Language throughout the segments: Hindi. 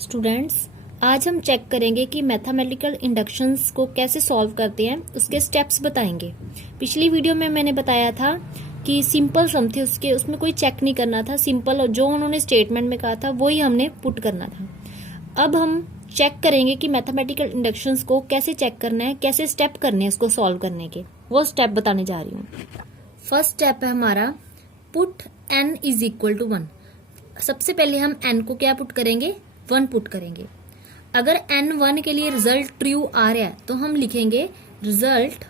स्टूडेंट्स, आज हम चेक करेंगे कि मैथमेटिकल इंडक्शंस को कैसे सॉल्व करते हैं, उसके स्टेप्स बताएंगे। पिछली वीडियो में मैंने बताया था कि सिंपल सम थे, उसमें कोई चेक नहीं करना था। सिंपल और जो उन्होंने स्टेटमेंट में कहा था वही हमने पुट करना था। अब हम चेक करेंगे कि मैथमेटिकल इंडक्शंस को कैसे चेक करना है, कैसे स्टेप करने हैं इसको सॉल्व करने के, वो स्टेप बताने जा रही हूँ। फर्स्ट स्टेप है हमारा put n is equal to 1। सबसे पहले हम n को क्या पुट करेंगे, 1 पुट करेंगे। अगर n 1 के लिए रिजल्ट ट्रू आ रहा है तो हम लिखेंगे result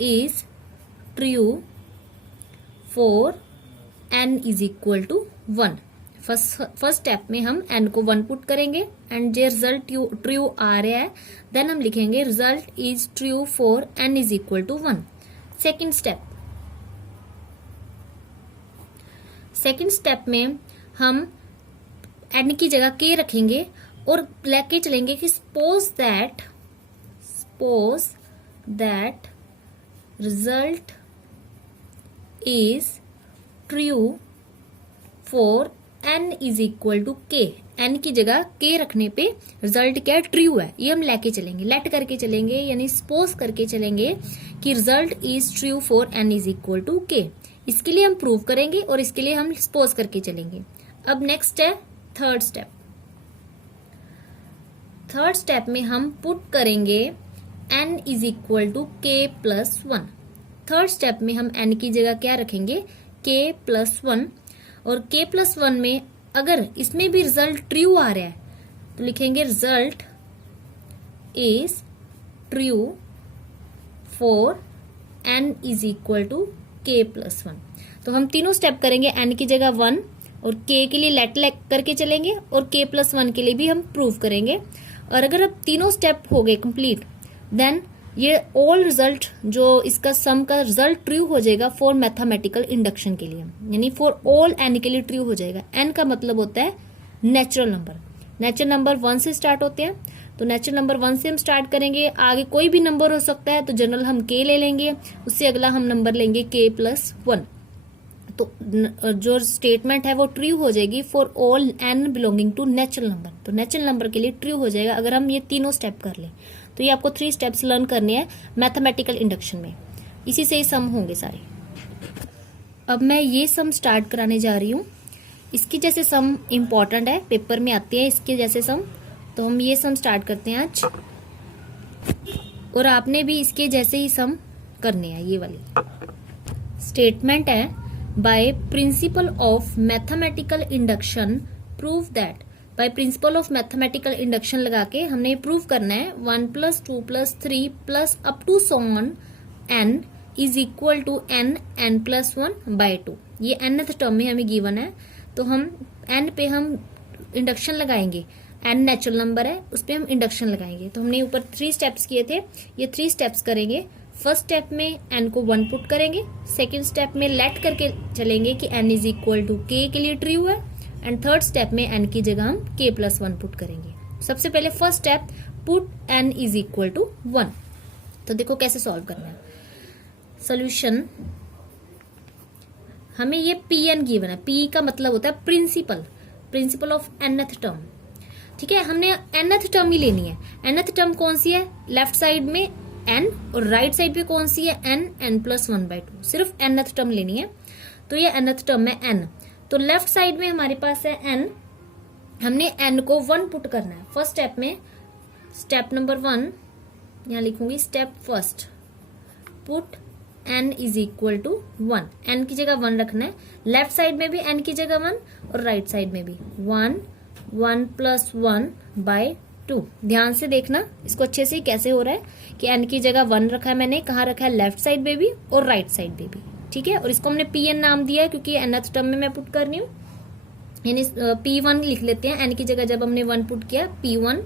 is true for n is equal to 1। First step में हम n को 1 पुट करेंगे एंड जो रिजल्ट ट्रू आ रहा है देन हम लिखेंगे result is true for n is equal to 1। Second step में हम n की जगह k रखेंगे और लेके चलेंगे कि suppose that result is true for n is equal to k। n की जगह k रखने पे रिजल्ट क्या ट्रू है, ये हम लेके चलेंगे, लेट करके चलेंगे, यानी सपोज करके चलेंगे कि result is true for n is equal to k। इसके लिए हम प्रूव करेंगे और इसके लिए हम सपोज करके चलेंगे। अब नेक्स्ट है थर्ड स्टेप में हम पुट करेंगे n is equal to k plus 1। Third step में हम n की जगह क्या रखेंगे, k प्लस 1, और k प्लस 1 में अगर इसमें भी रिजल्ट ट्रू आ रहा है तो लिखेंगे result is true for n is equal to k plus 1। तो हम तीनों स्टेप करेंगे, n की जगह 1 और k के लिए लेट करके चलेंगे और k प्लस 1 के लिए भी हम प्रूव करेंगे। और अगर अब तीनों स्टेप हो गए कंप्लीट देन ये ऑल रिजल्ट जो इसका सम का रिजल्ट ट्रू हो जाएगा फॉर मैथमेटिकल इंडक्शन के लिए, यानी फॉर ऑल n के लिए ट्रू हो जाएगा। n का मतलब होता है नेचुरल नंबर 1 से स्टार्ट होते हैं, तो नेचुरल नंबर 1 से हम स्टार्ट करेंगे। आगे कोई भी नंबर हो सकता है तो जनरल हम k ले लेंगे, उससे अगला हम नंबर लेंगे k प्लस 1। तो जो स्टेटमेंट है वो ट्रू हो जाएगी for all n belonging to natural number. तो नेचुरल नंबर के लिए ट्रू हो जाएगा अगर हम ये तीनों स्टेप कर लें। तो ये आपको 3 स्टेप्स लर्न करने हैं मैथमेटिकल इंडक्शन में, इसी से ही सम होंगे सारे। अब मैं ये सम स्टार्ट कराने जा रही हूँ। इसकी जैसे सम इम्पॉर्टेंट है, पेपर में आते हैं इसके जैसे सम, तो हम ये सम स्टार्ट करते हैं आज। और आपने भी इसके जैसे ही सम करने हैं। ये वाली स्टेटमेंट है, by principle of mathematical induction prove that. By principle of mathematical induction लगा के हमने प्रूव करना है 1 plus 2 plus 3 plus up to so on n is equal to n plus 1 by 2। ये nth टर्म में हमें गिवन है, तो हम n पे हम इंडक्शन लगाएंगे। n नेचुरल नंबर है, उस पे हम इंडक्शन लगाएंगे। तो हमने ऊपर 3 स्टेप्स किए थे, ये 3 स्टेप्स करेंगे। फर्स्ट स्टेप में n को 1 पुट करेंगे, सेकेंड स्टेप में लेट करके चलेंगे कि n is equal to k के लिए ट्रू है, एंड थर्ड स्टेप में n की जगह हम k प्लस 1 पुट करेंगे। सबसे पहले first step put n is equal to 1। तो देखो कैसे सॉल्व करना है। सोल्यूशन, हमें ये pn गिवन है, p का मतलब होता है प्रिंसिपल ऑफ nth टर्म। ठीक है, हमने nth टर्म ही लेनी है। nth टर्म कौन सी है, लेफ्ट साइड में n और राइट साइड पे कौन सी है, n प्लस 1 बाय 2। सिर्फ nth टर्म लेनी है, तो ये nth टर्म है n। तो लेफ्ट साइड में हमारे पास है n, हमने n को 1 पुट करना है। फर्स्ट स्टेप में स्टेप नंबर 1 यहाँ लिखूंगी, step first put n is equal to 1। n की जगह 1 रखना है, लेफ्ट साइड में भी n की जगह 1 और राइट साइड में भी 1 प्लस 1 बाय 2। ध्यान से देखना इसको अच्छे से कैसे हो रहा है कि n की जगह 1 रखा है मैंने, कहाँ रखा है, लेफ्ट साइड में भी और राइट साइड में भी। ठीक है, और इसको हमने pn नाम दिया है क्योंकि nth टर्म में मैं पुट कर रही हूँ, यानी p1 लिख लेते हैं। n की जगह जब हमने 1 पुट किया p1,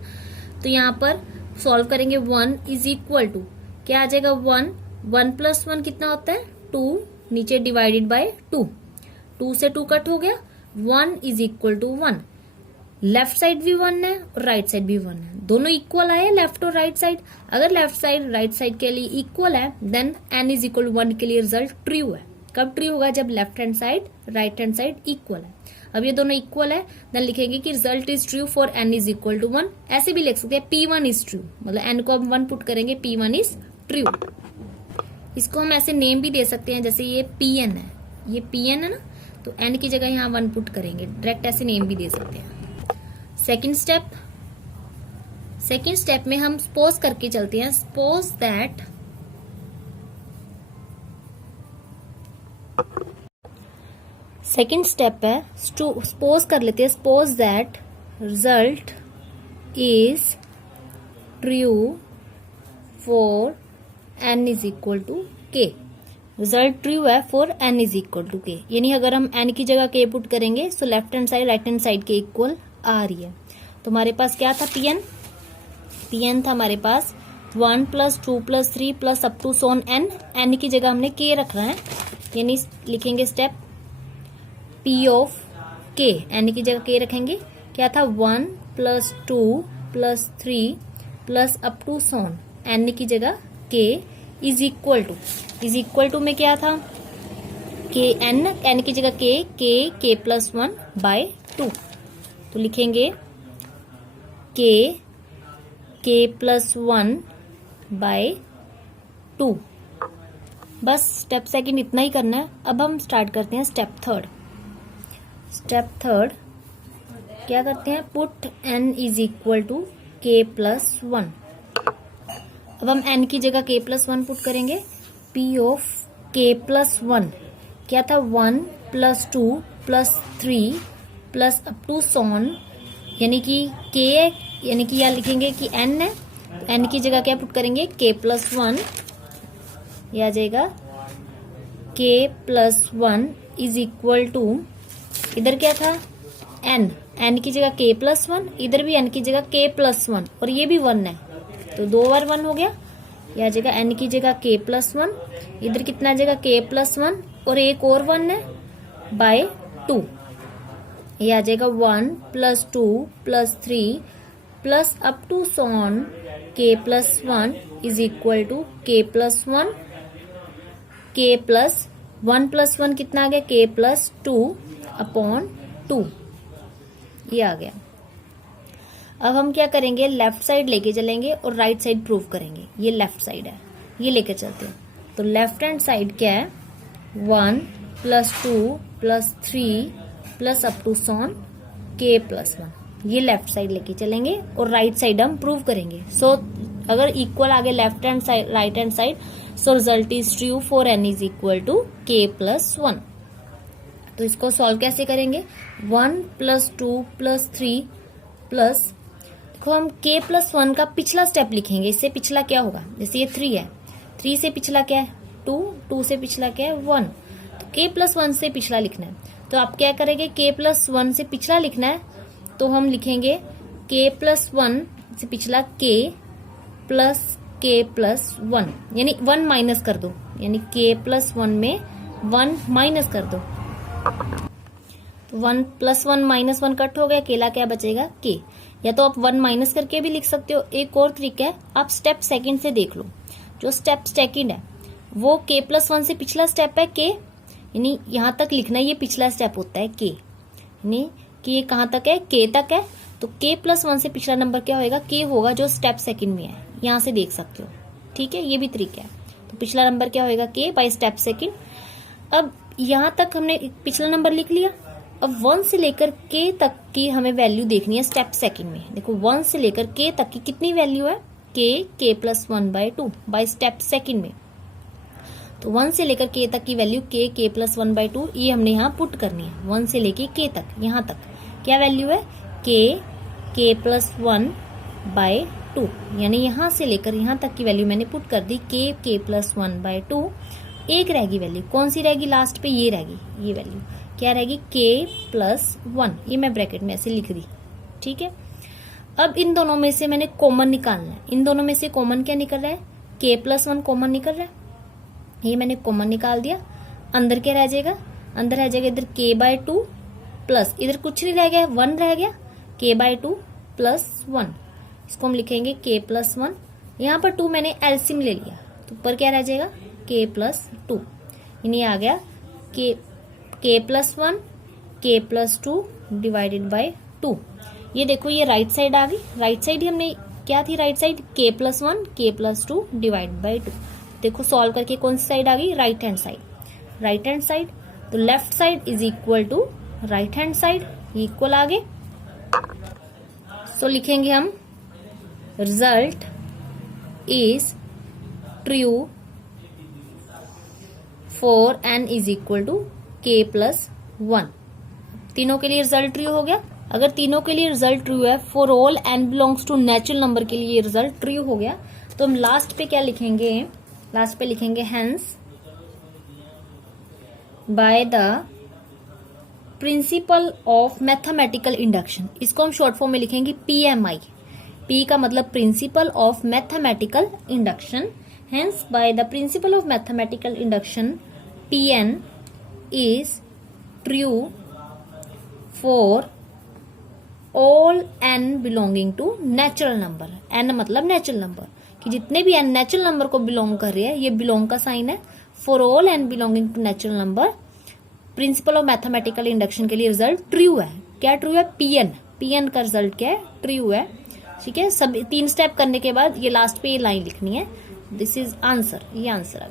तो यहाँ पर सॉल्व करेंगे 1 इज इक्वल टू क्या आ जाएगा, 1 प्लस 1 कितना होता है 2, नीचे डिवाइडेड बाय 2 से 2 कट हो गया, 1 is equal to 1। Left side भी 1 है और राइट साइड भी 1 है, दोनों इक्वल आए लेफ्ट और राइट साइड। अगर लेफ्ट साइड राइट साइड के लिए इक्वल है then n is equal to 1 के लिए रिजल्ट ट्रू है। कब ट्रू होगा, जब left hand side right hand side equal है। अब ये दोनों इक्वल है, देन लिखेंगे कि result is true for n is equal to 1। ऐसे भी लिख सकते हैं P1 इज ट्रू, मतलब n को हम 1 पुट करेंगे, P1 इज ट्रू। इसको हम ऐसे नेम भी दे सकते हैं, जैसे ये Pn है, ये Pn है ना, तो n की जगह यहाँ 1 पुट करेंगे, डायरेक्ट ऐसे नेम भी दे सकते हैं। सेकेंड स्टेप में हम सपोज करके चलते हैं। सपोज दैट सेकेंड स्टेप है, सपोज कर लेते हैं, suppose that result is true for n is equal to k। Result true है for n is equal to k, यानी अगर हम n की जगह k पुट करेंगे तो left hand side right hand side के इक्वल आ रही है। तो हमारे पास क्या था, Pn था हमारे पास 1 + 2 + 3 + अप टू सोन n की जगह हमने k रखना है, यानी लिखेंगे step P of k, n की जगह k रखेंगे। क्या था, 1 + 2 + 3 + अप टू सोन n की जगह k इज इक्वल टू में क्या था, k n की जगह k + 1/2। तो लिखेंगे k + 1/2। बस स्टेप सेकंड इतना ही करना है। अब हम स्टार्ट करते हैं स्टेप थर्ड। क्या करते हैं, put n is equal to k + 1। अब हम n की जगह k + 1 पुट करेंगे। P ऑफ k + 1 क्या था, 1 + 2 + 3 + अप टू सोन, यानी कि k है, यानी कि यहाँ लिखेंगे कि n है, n की जगह क्या पुट करेंगे, k + 1, यह आ जाएगा k + 1 इज इक्वल टू, इधर क्या था n की जगह k + 1, इधर भी n की जगह k + 1, और ये भी 1 है, तो 2 बार 1 हो गया। यह आ जाएगा n की जगह k + 1, इधर कितना आ जाएगा k + 1, और एक और 1 है /2। यह आ जाएगा 1 + 2 + 3 + up to so on k + 1 is equal to k + 1, k + 1 + 1 कितना आ गया, k + 2/2। ये आ गया। अब हम क्या करेंगे, लेफ्ट साइड लेके चलेंगे और राइट साइड प्रूव करेंगे। ये लेफ्ट साइड है, ये लेके चलते हैं। तो लेफ्ट हैंड साइड क्या है, 1 + 2 + 3 + अप टू सोन k + 1, ये लेफ्ट साइड लेके चलेंगे और राइट साइड हम प्रूव करेंगे। सो अगर इक्वल आगे left hand side right hand side, so result is true for n is equal to k + 1। तो इसको सॉल्व कैसे करेंगे, 1 + 2 + 3 प्लस, देखो हम k + 1 का पिछला स्टेप लिखेंगे। इससे पिछला क्या होगा, जैसे ये 3 है, 3 से पिछला क्या है 2, 2 से पिछला क्या है 1, तो k + 1 से पिछला लिखना है। तो आप क्या करेंगे, k + 1 से पिछला लिखना है, तो हम लिखेंगे k + 1 से पिछला k + 1, यानी 1 माइनस कर दो, यानी k + 1 में 1 माइनस कर दो, तो 1 + 1 - 1 कट हो गया, अकेला क्या बचेगा k। या तो आप 1 माइनस करके भी लिख सकते हो। एक और तरीका है, आप स्टेप सेकंड से देख लो। जो स्टेप सेकंड है वो k + 1 से पिछला स्टेप है k, यानी यहां तक लिखना, ये पिछला स्टेप होता है k, यानी कि ये कहां तक है, k तक है। तो k + 1 से पिछला नंबर क्या होगा, k होगा, जो स्टेप सेकंड में है, यहां से देख सकते हो। ठीक है, ये भी तरीका है। तो पिछला नंबर क्या होगा, k बाय स्टेप सेकंड। अब यहां तक हमने पिछला नंबर लिख लिया। अब 1 से लेकर k तक की हमें वैल्यू देखनी है स्टेप सेकंड में। देखो 1 से लेकर k तक की कितनी वैल्यू है, k + 1/2 बाय स्टेप सेकंड में। तो 1 से लेकर k तक की वैल्यू k + 1/2, ये हमने यहाँ पुट करनी है। 1 से लेकर k तक, यहाँ तक क्या वैल्यू है, k + 1/2, यानी यहाँ से लेकर यहाँ तक की वैल्यू मैंने पुट कर दी, k + 1/2। एक रहेगी वैल्यू, कौन सी रहेगी लास्ट पे, ये रहेगी, ये वैल्यू क्या रहेगी, k + 1, ये मैं ब्रैकेट में ऐसे लिख दी। ठीक है, अब इन दोनों में से मैंने कॉमन निकालना है। इन दोनों में से कॉमन क्या निकल रहा है, k + 1 कॉमन निकल रहा है, ये मैंने कॉमन निकाल दिया। अंदर क्या रह जाएगा, अंदर रह जाएगा इधर k/2 प्लस, इधर कुछ नहीं रह गया, 1 रह गया, k/2 + 1, इसको हम लिखेंगे k + 1। यहाँ पर 2 मैंने एलसीएम ले लिया, तो ऊपर क्या रह जाएगा, k + 2, यानी आ गया k + 1 k+2 डिवाइडेड बाय 2। ये देखो ये राइट साइड आ गई, राइट साइड ही हमने क्या थी, right side k+1 k+2 divide by 2। देखो सॉल्व करके कौन सी साइड आ गई, right hand side, right hand side. तो left side is equal to right hand side, equal आगे। सो लिखेंगे हम result is true for n is equal to k+1। तीनों के लिए रिजल्ट ट्रू हो गया। अगर तीनों के लिए रिजल्ट ट्रू है, for all n belongs to natural number के लिए रिजल्ट ट्रू हो गया, तो हम लास्ट पे क्या लिखेंगे, लास्ट पे लिखेंगे hence by the principle of mathematical induction. इसको हम शॉर्ट फॉर्म में लिखेंगे PMI। P का मतलब principle of mathematical induction. Hence by the principle of mathematical induction PN is true for all n belonging to natural number. n मतलब नेचुरल नंबर, कि जितने भी n नेचुरल नंबर को बिलोंग कर रहे हैं, ये बिलोंग का साइन है। For all n belonging to natural number, principle of mathematical induction के लिए रिजल्ट ट्रू है। क्या ट्रू है, PN का रिजल्ट क्या है, ट्रू है। ठीक है, सब 3 स्टेप करने के बाद ये लास्ट पे ये लाइन लिखनी है, दिस इज आंसर, ये आंसर है।